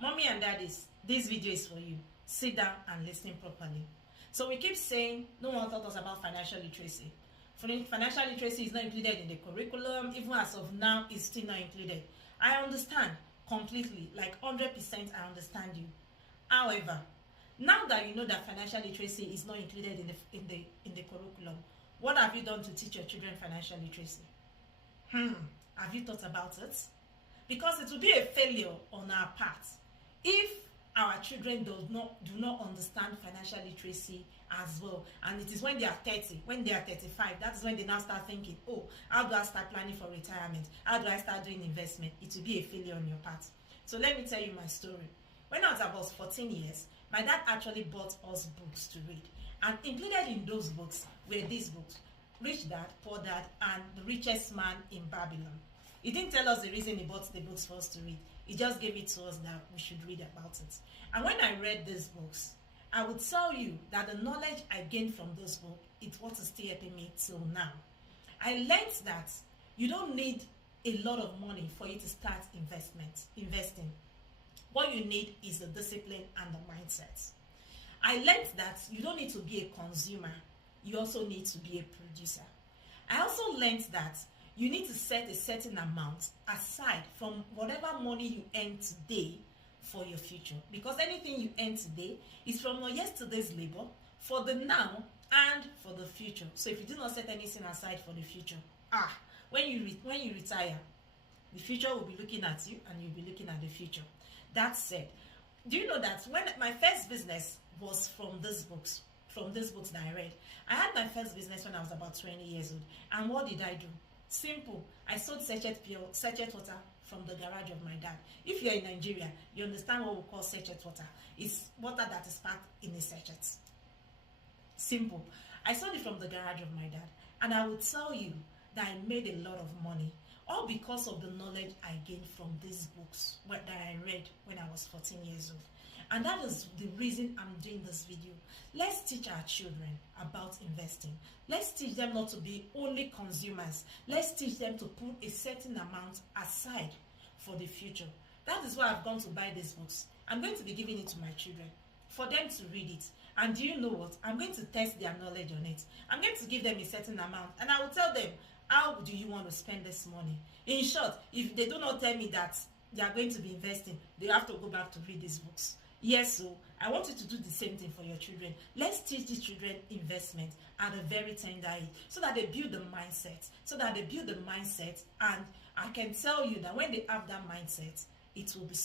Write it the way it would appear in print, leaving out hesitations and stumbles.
Mommy and daddies, this video is for you. Sit down and listen properly. So we keep saying no one taught us about financial literacy. Financial literacy is not included in the curriculum. Even as of now, it's still not included. I understand completely, like 100%. I understand you. However, now that you know that financial literacy is not included in the curriculum, what have you done to teach your children financial literacy? Have you thought about it? Because it will be a failure on our part if our children do not understand financial literacy as well. And it is when they are 30, when they are 35, that is when they now start thinking, oh, how do I start planning for retirement? How do I start doing investment? It will be a failure on your part. So let me tell you my story. When I was about 14 years, my dad actually bought us books to read. And included in those books were these books, Rich Dad, Poor Dad, and The Richest Man in Babylon. He didn't tell us the reason he bought the books for us to read. He just gave it to us that we should read about it. And when I read these books, I would tell you that the knowledge I gained from those books is what is still helping me till now. I learned that you don't need a lot of money for you to start investing. What you need is the discipline and the mindset. I learned that you don't need to be a consumer. You also need to be a producer. I also learned that you need to set a certain amount aside from whatever money you earn today for your future. Because anything you earn today is from your yesterday's labor, for the now, and for the future. So if you do not set anything aside for the future, when you retire, the future will be looking at you and you'll be looking at the future. That said, do you know that when my first business was from these books that I read? I had my first business when I was about 20 years old. And what did I do? Simple. I sold sachet water from the garage of my dad. If you're in Nigeria, you understand what we call sachet water. It's water that is packed in a sachet. Simple. I sold it from the garage of my dad. And I will tell you that I made a lot of money, all because of the knowledge I gained from these books that I read when I was 14 years old. And that is the reason I'm doing this video. Let's teach our children about investing. Let's teach them not to be only consumers. Let's teach them to put a certain amount aside for the future. That is why I've gone to buy these books. I'm going to be giving it to my children for them to read it. And do you know what? I'm going to test their knowledge on it. I'm going to give them a certain amount and I will tell them, how do you want to spend this money? In short, if they do not tell me that they are going to be investing, they have to go back to read these books. Yes, so I want you to do the same thing for your children. Let's teach these children investment at a very tender age so that they build the mindset. And I can tell you that when they have that mindset, it will be